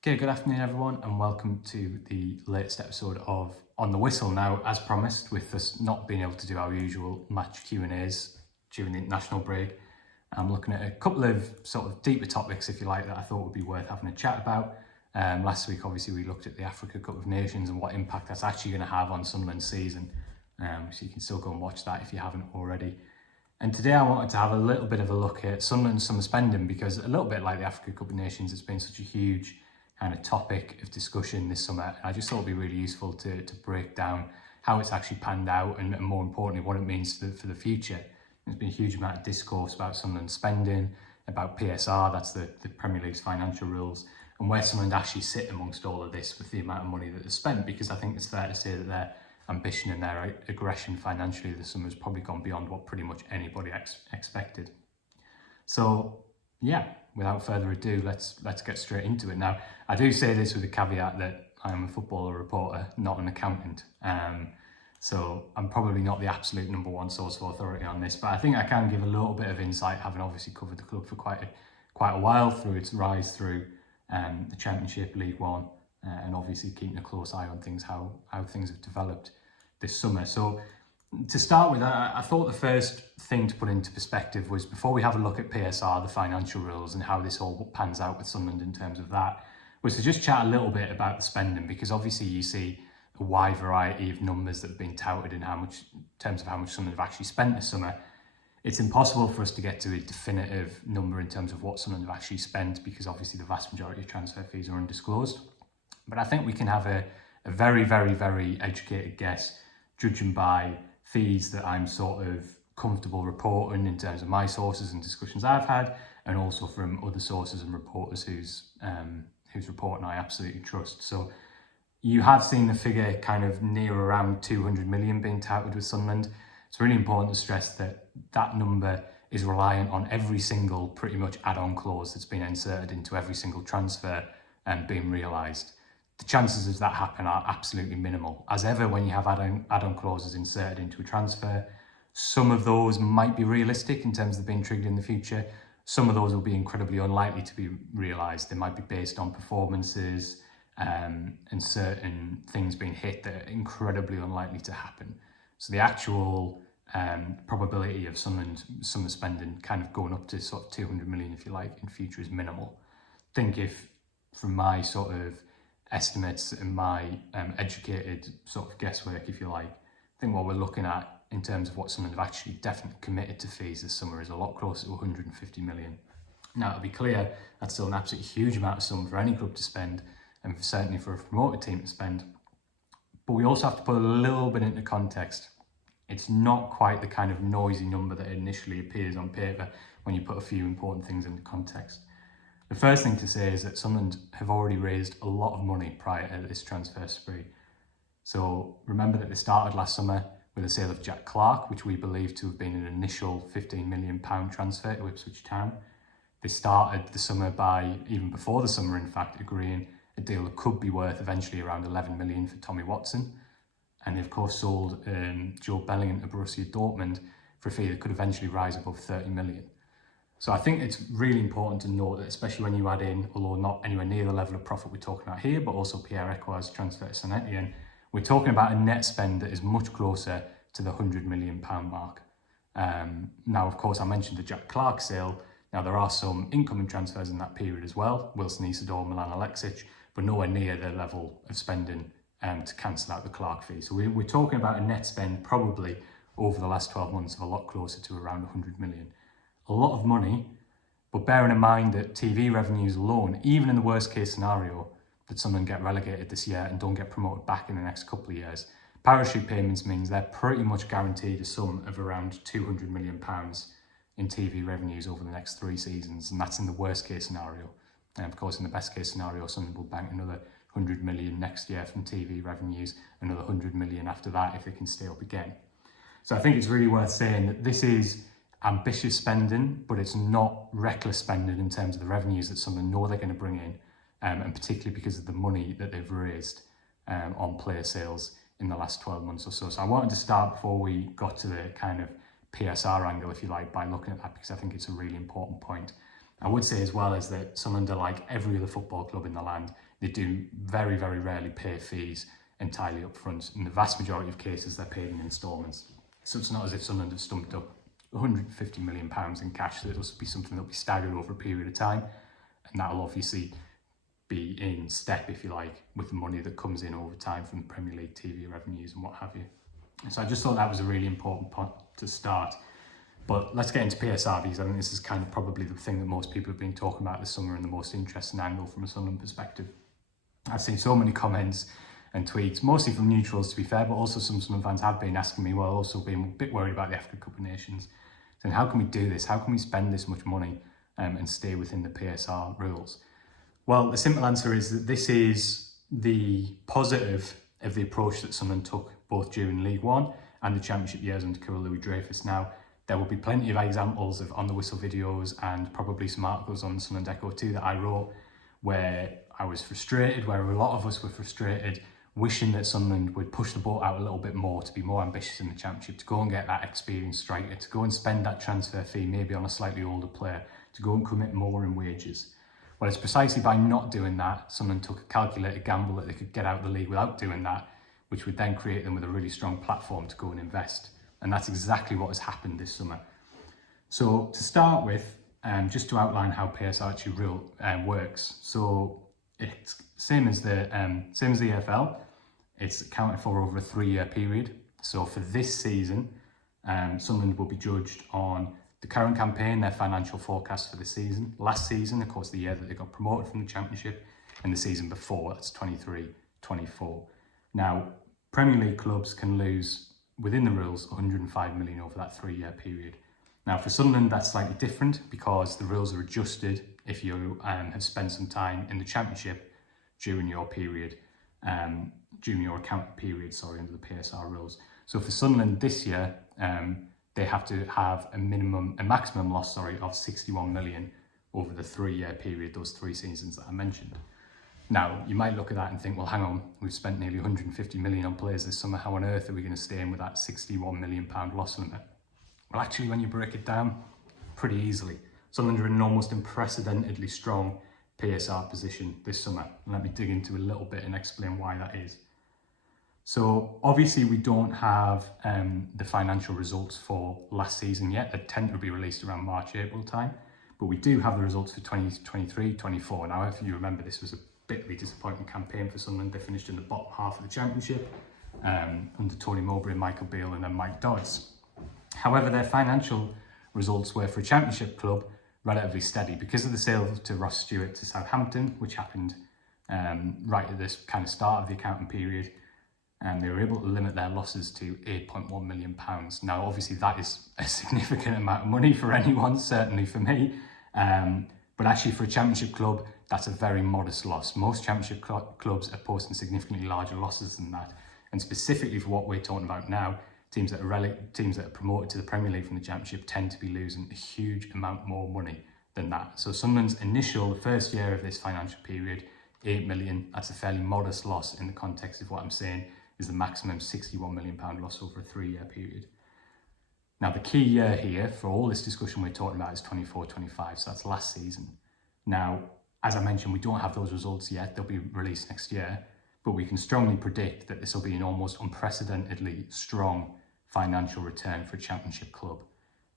Okay, good afternoon everyone and welcome to the latest episode of On the Whistle. Now, as promised, with us not being able to do our usual match Q&As during the international break, I'm looking at a couple of sort of deeper topics, if you like, that I thought would be worth having a chat about. Last week, obviously, we looked at the Africa Cup of Nations and what impact that's actually going to have on Sunderland's season. So you can still go and watch that if you haven't already. And today I wanted to have a little bit of a look at Sunderland's summer spending, because a little bit like the Africa Cup of Nations, it's been such a huge kind of topic of discussion this summer. I just thought it'd be really useful to break down how it's actually panned out and more importantly, what it means for the future. There's been a huge amount of discourse about Sunderland spending, about PSR, that's the Premier League's financial rules, and where Sunderland actually sit amongst all of this with the amount of money that they've spent, because I think it's fair to say that their ambition and their aggression financially this summer has probably gone beyond what pretty much anybody expected. So yeah, without further ado, let's get straight into it. Now, I do say this with a caveat that I am a footballer reporter, not an accountant. So I'm probably not the absolute number one source of authority on this, but I think I can give a little bit of insight, having obviously covered the club for quite a while through its rise through the Championship, League One, and obviously keeping a close eye on things, how things have developed this summer. So to start with, I thought the first thing to put into perspective was, before we have a look at PSR, the financial rules, and how this all pans out with Sunderland in terms of that, was to just chat a little bit about the spending, because obviously you see a wide variety of numbers that have been touted in terms of how much Sunderland have actually spent this summer. It's impossible for us to get to a definitive number in terms of what Sunderland have actually spent, because obviously the vast majority of transfer fees are undisclosed. But I think we can have a very, very, very educated guess, judging by fees that I'm sort of comfortable reporting in terms of my sources and discussions I've had, and also from other sources and reporters whose reporting I absolutely trust. So you have seen the figure kind of near around 200 million being touted with Sunderland. It's really important to stress that that number is reliant on every single pretty much add-on clause that's been inserted into every single transfer and being realised. The chances of that happen are absolutely minimal. As ever, when you have add-on clauses inserted into a transfer, some of those might be realistic in terms of being triggered in the future. Some of those will be incredibly unlikely to be realised. They might be based on performances and certain things being hit that are incredibly unlikely to happen. So the actual probability of Sunderland summer spending kind of going up to sort of 200 million, if you like, in future is minimal. I think if, from my sort of estimates and my educated sort of guesswork, if you like, I think what we're looking at in terms of what Sunderland have actually definitely committed to fees this summer is a lot closer to 150 million. Now, to be clear, that's still an absolutely huge amount of sum for any club to spend, and certainly for a promoted team to spend. But we also have to put a little bit into context. It's not quite the kind of noisy number that initially appears on paper when you put a few important things into context. The first thing to say is that Sunderland have already raised a lot of money prior to this transfer spree. So remember that they started last summer with the sale of Jack Clarke, which we believe to have been an initial £15 million transfer to Ipswich Town. They started the summer by, even before the summer in fact, agreeing a deal that could be worth eventually around 11 million for Tommy Watson. And they of course sold Joe Bellingham to Borussia Dortmund for a fee that could eventually rise above 30 million. So I think it's really important to note that, especially when you add in, although not anywhere near the level of profit we're talking about here, but also Pierre-Emerick's transfer to St Etienne, we're talking about a net spend that is much closer to the £100 million mark. Now, of course, I mentioned the Jack Clarke sale. Now, there are some incoming transfers in that period as well, Wilson Isidore, Milan Alexic, but nowhere near the level of spending to cancel out the Clarke fee. So we're talking about a net spend probably over the last 12 months of a lot closer to around 100 million. A lot of money, but bearing in mind that TV revenues alone, even in the worst case scenario that Sunderland get relegated this year and don't get promoted back in the next couple of years, parachute payments means they're pretty much guaranteed a sum of around £200 million in TV revenues over the next 3 seasons, and that's in the worst case scenario. And of course, in the best case scenario, Sunderland will bank another 100 million next year from TV revenues, another 100 million after that if they can stay up again. So I think it's really worth saying that this is ambitious spending, but it's not reckless spending in terms of the revenues that Sunderland know they're going to bring in, and particularly because of the money that they've raised on player sales in the last 12 months or so. So I wanted to start, before we got to the kind of PSR angle, if you like, by looking at that, because I think it's a really important point. I would say as well is that Sunderland are like every other football club in the land. They do very, very rarely pay fees entirely up front. In the vast majority of cases, they're paid in instalments. So it's not as if Sunderland have stumped up £150 million in cash. So it'll be something that'll be staggered over a period of time. And that'll obviously be in step, if you like, with the money that comes in over time from Premier League TV revenues and what have you. So I just thought that was a really important point to start. But let's get into PSR, because I think this is kind of probably the thing that most people have been talking about this summer and the most interesting angle from a Sunderland perspective. I've seen so many comments and tweets, mostly from neutrals to be fair, but also some Sunderland fans have been asking me, well, also being a bit worried about the Africa Cup of Nations, saying how can we do this? How can we spend this much money and stay within the PSR rules? Well, the simple answer is that this is the positive of the approach that Sunderland took both during League One and the Championship years under Kirill Louis-Dreyfus. Now, there will be plenty of examples of on the whistle videos and probably some articles on Sunderland Echo too that I wrote where I was frustrated, where a lot of us were frustrated, wishing that Sunderland would push the boat out a little bit more, to be more ambitious in the Championship, to go and get that experienced striker, to go and spend that transfer fee maybe on a slightly older player, to go and commit more in wages. Well, it's precisely by not doing that, Sunderland took a calculated gamble that they could get out of the league without doing that, which would then create them with a really strong platform to go and invest. And that's exactly what has happened this summer. So to start with, just to outline how PSR actually works. So it's same as the EFL. It's accounted for over a 3-year period. So for this season, Sunderland will be judged on the current campaign, their financial forecast for the season. Last season, of course, the year that they got promoted from the Championship, and the season before, that's 23-24. Now, Premier League clubs can lose, within the rules, 105 million over that 3-year period. Now for Sunderland, that's slightly different because the rules are adjusted if you have spent some time in the Championship during your period, during your account period, under the PSR rules. So for Sunderland this year, they have to have a maximum loss, of 61 million over the 3-year period, those 3 seasons that I mentioned. Now, you might look at that and think, well, hang on, we've spent nearly 150 million on players this summer. How on earth are we going to stay in with that £61 million loss limit? Well, actually, when you break it down, pretty easily. Sunderland are in an almost unprecedentedly strong PSR position this summer. And let me dig into a little bit and explain why that is. So obviously we don't have the financial results for last season yet. They tend to be released around March, April time. But we do have the results for 2023-24. Now, if you remember, this was a bitterly disappointing campaign for Sunderland. They finished in the bottom half of the Championship under Tony Mowbray, Michael Beale and then Mike Dodds. However, their financial results were, for a Championship club, relatively steady because of the sale to Ross Stewart to Southampton, which happened right at this kind of start of the accounting period. And they were able to limit their losses to £8.1 million. Now, obviously, that is a significant amount of money for anyone, certainly for me. But actually, for a Championship club, that's a very modest loss. Most Championship clubs are posting significantly larger losses than that. And specifically for what we're talking about now, teams that are promoted to the Premier League from the Championship tend to be losing a huge amount more money than that. So Sunderland's the first year of this financial period, 8 million, that's a fairly modest loss in the context of what I'm saying is the maximum £61 million loss over a 3-year period. Now, the key year here for all this discussion we're talking about is 24-25, so that's last season. Now, as I mentioned, we don't have those results yet. They'll be released next year, but we can strongly predict that this will be an almost unprecedentedly strong financial return for a Championship club.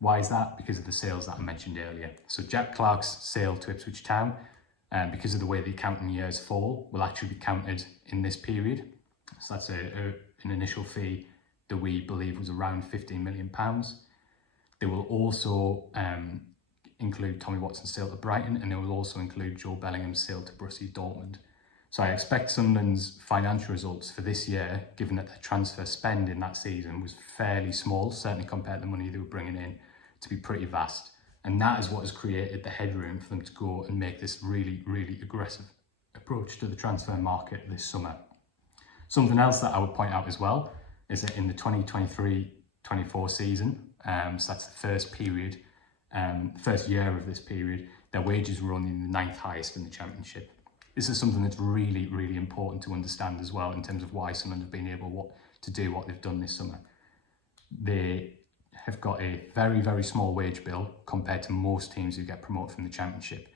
Why is that? Because of the sales that I mentioned earlier. So Jack Clarke's sale to Ipswich Town, because of the way the accounting years fall, will actually be counted in this period. So that's an initial fee that we believe was around £15 million. They will also include Tommy Watson's sale to Brighton, and they will also include Joe Bellingham's sale to Borussia Dortmund. So I expect Sunderland's financial results for this year, given that their transfer spend in that season was fairly small, certainly compared to the money they were bringing in, to be pretty vast. And that is what has created the headroom for them to go and make this really, really aggressive approach to the transfer market this summer. Something else that I would point out as well is that in the 2023-24 season, so that's the first year of this period, their wages were only the 9th highest in the Championship. This is something that's really, really important to understand as well in terms of why Sunderland have been able to do what they've done this summer. They have got a very, very small wage bill compared to most teams who get promoted from the Championship.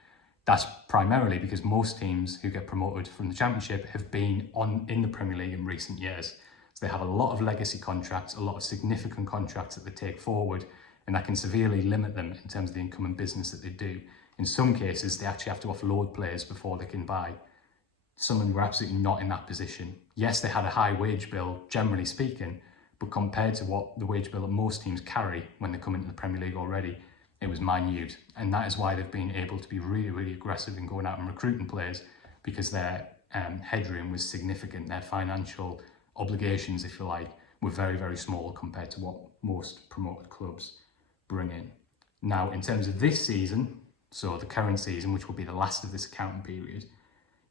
That's primarily because most teams who get promoted from the Championship have been in the Premier League in recent years. So they have a lot of legacy contracts, a lot of significant contracts that they take forward, and that can severely limit them in terms of the income and business that they do. In some cases, they actually have to offload players before they can buy. Sunderland were absolutely not in that position. Yes, they had a high wage bill, generally speaking, but compared to what the wage bill that most teams carry when they come into the Premier League already, it was minute. And that is why they've been able to be really, really aggressive in going out and recruiting players, because their headroom was significant. Their financial obligations, if you like, were very, very small compared to what most promoted clubs bring in. Now, in terms of this season, so the current season, which will be the last of this accounting period,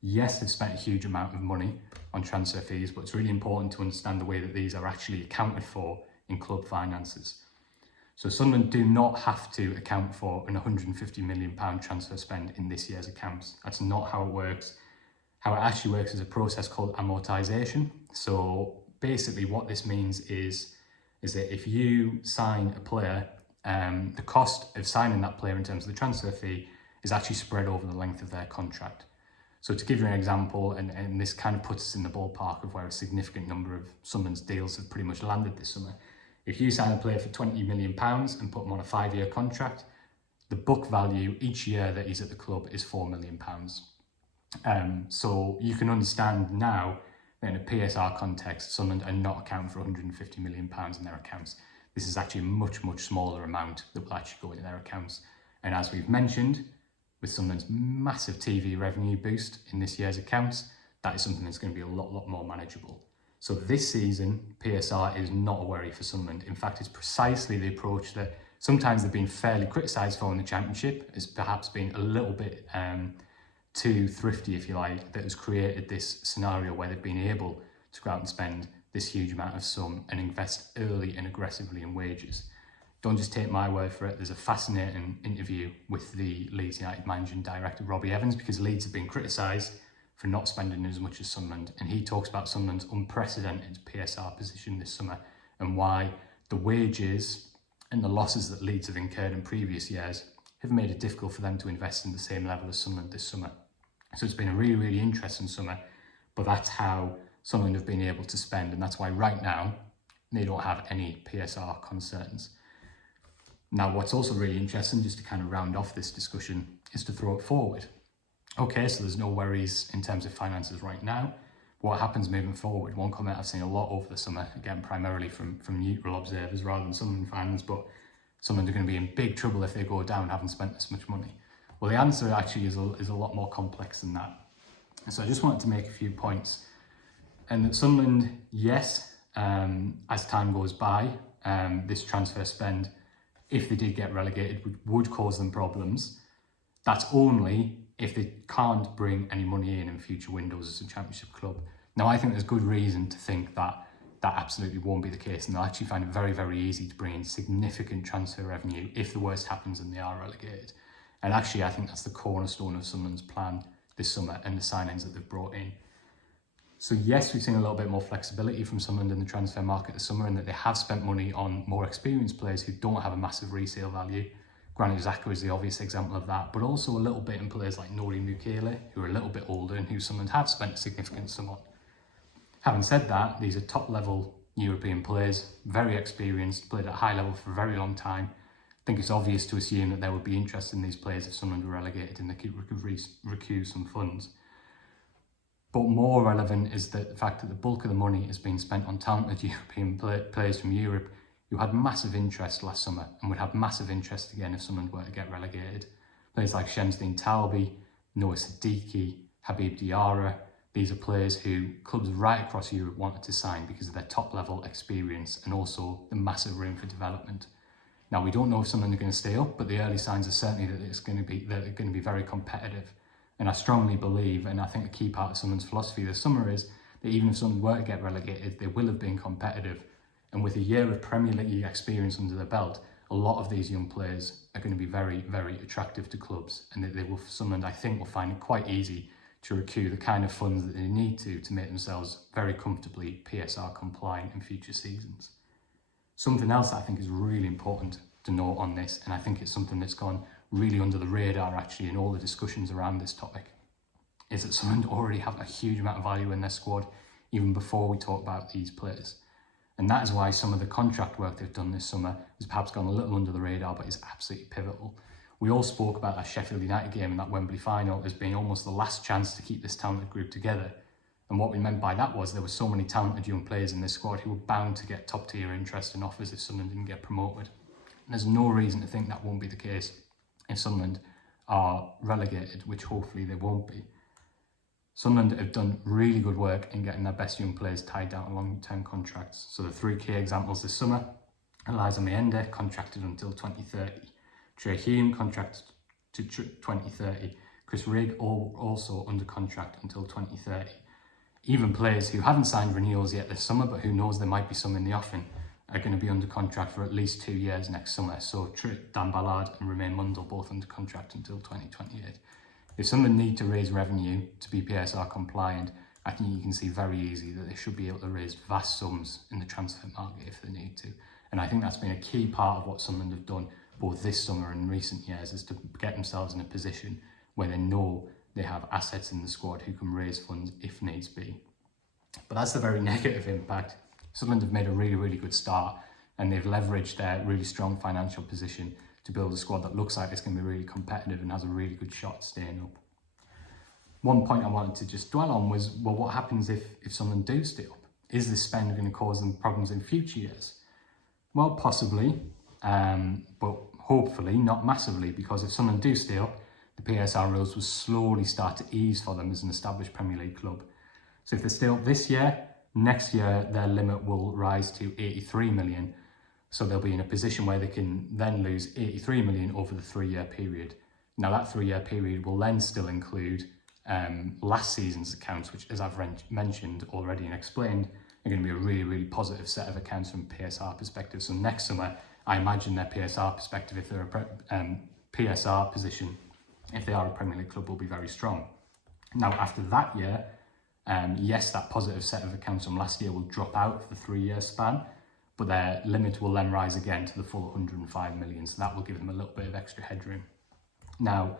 yes, they've spent a huge amount of money on transfer fees, but it's really important to understand the way that these are actually accounted for in club finances. So Sunderland do not have to account for an £150 million transfer spend in this year's accounts. That's not how it works. How it actually works is a process called amortisation. So basically what this means is that if you sign a player, the cost of signing that player in terms of the transfer fee is actually spread over the length of their contract. So to give you an example, and this kind of puts us in the ballpark of where a significant number of Sunderland's deals have pretty much landed this summer. If you sign a player for £20 million and put him on a 5-year contract, the book value each year that he's at the club is £4 million. So you can understand now that in a PSR context, Sunderland are not accounting for £150 million in their accounts. This is actually a much, much smaller amount that will actually go into their accounts. And as we've mentioned, with Sunderland's massive TV revenue boost in this year's accounts, that is something that's going to be a lot more manageable. So this season, PSR is not a worry for Sunderland. In fact, it's precisely the approach that sometimes they've been fairly criticised for in the Championship, as perhaps been a little bit too thrifty, if you like, that has created this scenario where they've been able to go out and spend this huge amount of sum and invest early and aggressively in wages. Don't just take my word for it. There's a fascinating interview with the Leeds United managing director, Robbie Evans, because Leeds have been criticised for not spending as much as Sunderland. And he talks about Sunderland's unprecedented PSR position this summer and why the wages and the losses that Leeds have incurred in previous years have made it difficult for them to invest in the same level as Sunderland this summer. So it's been a really, really interesting summer, but that's how Sunderland have been able to spend. And that's why right now they don't have any PSR concerns. Now, what's also really interesting, just to kind of round off this discussion, is to throw it forward. Okay, so there's no worries in terms of finances right now. What happens moving forward? One comment I've seen a lot over the summer, again, primarily from neutral observers rather than Sunderland fans, but Sunderland are going to be in big trouble if they go down and haven't spent this much money. Well, the answer actually is a lot more complex than that. And so I just wanted to make a few points. And that Sunderland, yes, as time goes by, this transfer spend, if they did get relegated, would cause them problems. That's only if they can't bring any money in future windows as a Championship club. Now, I think there's good reason to think that that absolutely won't be the case, and they'll actually find it very, very easy to bring in significant transfer revenue if the worst happens and they are relegated. And actually, I think that's the cornerstone of Sunderland's plan this summer and the signings that they've brought in. So yes, we've seen a little bit more flexibility from Sunderland in the transfer market this summer, and that they have spent money on more experienced players who don't have a massive resale value. Granit Xhaka is the obvious example of that, but also a little bit in players like Nori Mukele, who are a little bit older and who Sunderland have spent a significant sum on. Having said that, these are top-level European players, very experienced, played at a high level for a very long time. I think it's obvious to assume that there would be interest in these players if Sunderland were relegated and they could recoup some funds. But more relevant is the fact that the bulk of the money is being spent on talented European players from Europe who had massive interest last summer and would have massive interest again if Sunderland were to get relegated. Players like Shamsdeen Talbi, Noah Siddiqui, Habib Diarra. These are players who clubs right across Europe wanted to sign because of their top-level experience and also the massive room for development. Now, we don't know if Sunderland are going to stay up, but the early signs are certainly that they're going to be very competitive. And I strongly believe, and I think a key part of Sunderland's philosophy this summer is that even if Sunderland were to get relegated, they will have been competitive. And with a year of Premier League experience under their belt, a lot of these young players are going to be very, very attractive to clubs, and that Sunderland, I think, will find it quite easy to recoup the kind of funds that they need to make themselves very comfortably PSR compliant in future seasons. Something else that I think is really important to note on this, and I think it's something that's gone really under the radar actually in all the discussions around this topic, is that Sunderland already have a huge amount of value in their squad even before we talk about these players. And that is why some of the contract work they've done this summer has perhaps gone a little under the radar, but is absolutely pivotal. We all spoke about that Sheffield United game and that Wembley final as being almost the last chance to keep this talented group together. And what we meant by that was there were so many talented young players in this squad who were bound to get top tier interest and offers if Sunderland didn't get promoted. And there's no reason to think that won't be the case if Sunderland are relegated, which hopefully they won't be. Sunderland have done really good work in getting their best young players tied down to long-term contracts. So the three key examples this summer: Eliza Mayende, contracted until 2030. Trey Hume, contracted to 2030. Chris Rigg, also under contract until 2030. Even players who haven't signed renewals yet this summer, but who knows there might be some in the offing, are going to be under contract for at least 2 years next summer. So Dan Ballard and Romain Mundle both under contract until 2028. If Sunderland need to raise revenue to be PSR compliant, I think you can see very easily that they should be able to raise vast sums in the transfer market if they need to. And I think that's been a key part of what Sunderland have done both this summer and in recent years, is to get themselves in a position where they know they have assets in the squad who can raise funds if needs be. But that's the very negative impact. Sunderland have made a really, really good start, and they've leveraged their really strong financial position to build a squad that looks like it's going to be really competitive and has a really good shot at staying up. One point I wanted to just dwell on was, well, what happens if Sunderland do stay up? Is this spend going to cause them problems in future years? Well, possibly, but hopefully not massively, because if Sunderland do stay up, the PSR rules will slowly start to ease for them as an established Premier League club. So if they stay up this year, next year their limit will rise to 83 million. So they'll be in a position where they can then lose 83 million over the 3-year period. Now that 3-year period will then still include last season's accounts, which, as I've mentioned already and explained, are going to be a really, really positive set of accounts from a PSR perspective. So next summer, I imagine their PSR perspective, if they're a PSR position, if they are a Premier League club, will be very strong. Now after that year, yes, that positive set of accounts from last year will drop out for the 3-year span, but their limit will then rise again to the full 105 million. So that will give them a little bit of extra headroom. Now,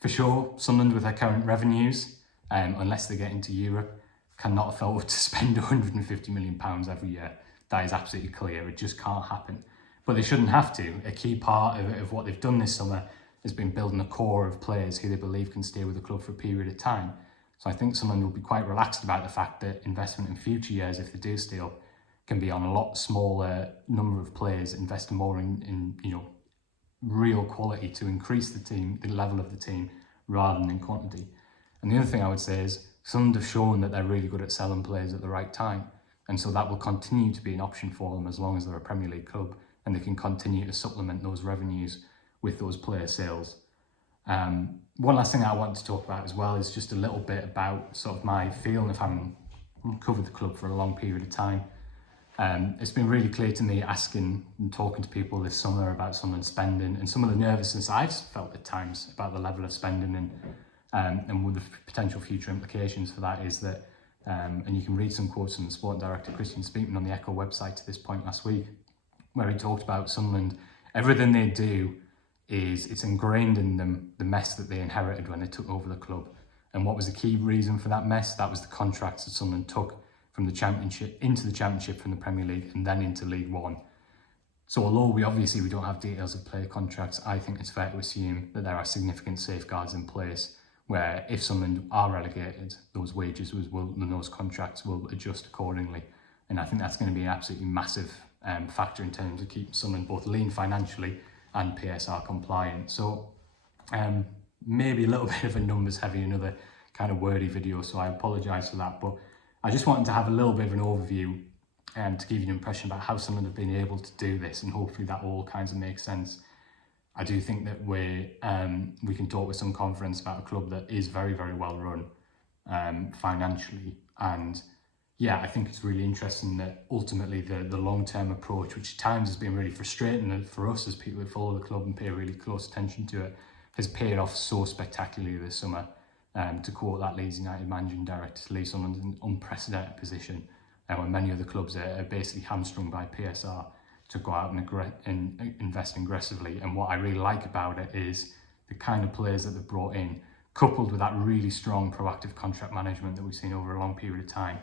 for sure, Sunderland with their current revenues, unless they get into Europe, cannot afford to spend £150 million every year. That is absolutely clear. It just can't happen. But they shouldn't have to. A key part of what they've done this summer has been building a core of players who they believe can stay with the club for a period of time. So I think Sunderland will be quite relaxed about the fact that investment in future years, if they do stay up, can be on a lot smaller number of players, investing more in real quality to increase the team, the level of the team, rather than in quantity. And the other thing I would say is Sunderland have shown that they're really good at selling players at the right time. And so that will continue to be an option for them as long as they're a Premier League club and they can continue to supplement those revenues with those player sales. One last thing I want to talk about as well is just a little bit about sort of my feeling of having covered the club for a long period of time. It's been really clear to me, asking and talking to people this summer about Sunderland spending and some of the nervousness I've felt at times about the level of spending and with the potential future implications for that is that, and you can read some quotes from the Sporting Director Christian Speakman on the Echo website to this point last week, where he talked about Sunderland, everything they do is it's ingrained in them, the mess that they inherited when they took over the club. And what was the key reason for that mess? That was the contracts that Sunderland took from the Championship into the Championship from the Premier League and then into League One. So although we don't have details of player contracts, I think it's fair to assume that there are significant safeguards in place where if Sunderland are relegated, those wages and those contracts will adjust accordingly. And I think that's going to be an absolutely massive factor in terms of keeping Sunderland both lean financially and PSR compliant. So maybe a little bit of a numbers heavy, another kind of wordy video, so I apologise for that. But I just wanted to have a little bit of an overview to give you an impression about how Sunderland have been able to do this, and hopefully that all kinds of makes sense. I do think that we can talk with some confidence about a club that is very, very well run financially. And yeah, I think it's really interesting that ultimately the long-term approach, which at times has been really frustrating for us as people who follow the club and pay really close attention to it, has paid off so spectacularly this summer. To quote that Leeds United managing director, to leave Sunderland in an unprecedented position when many other clubs are basically hamstrung by PSR. to go out and invest aggressively. And what I really like about it is the kind of players that they've brought in, coupled with that really strong proactive contract management that we've seen over a long period of time,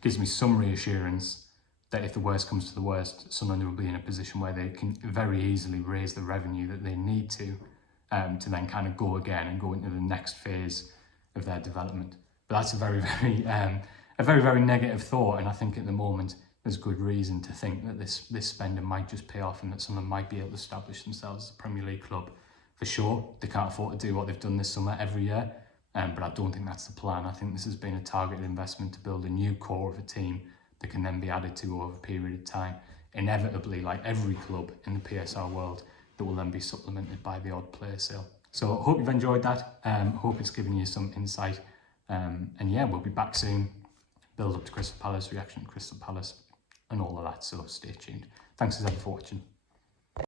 gives me some reassurance that if the worst comes to the worst, Sunderland will be in a position where they can very easily raise the revenue that they need to then kind of go again and go into the next phase of their development. But that's a very, very negative thought, and I think at the moment there's good reason to think that this spending might just pay off and that Sunderland might be able to establish themselves as a Premier League club. For sure, they can't afford to do what they've done this summer every year, but I don't think that's the plan. I think this has been a targeted investment to build a new core of a team that can then be added to over a period of time. Inevitably, like every club in the PSR world, that will then be supplemented by the odd player sale. So I hope you've enjoyed that. Hope it's given you some insight. And yeah, we'll be back soon. Build up to Crystal Palace, reaction to Crystal Palace, and all of that. So stay tuned. Thanks as ever for watching.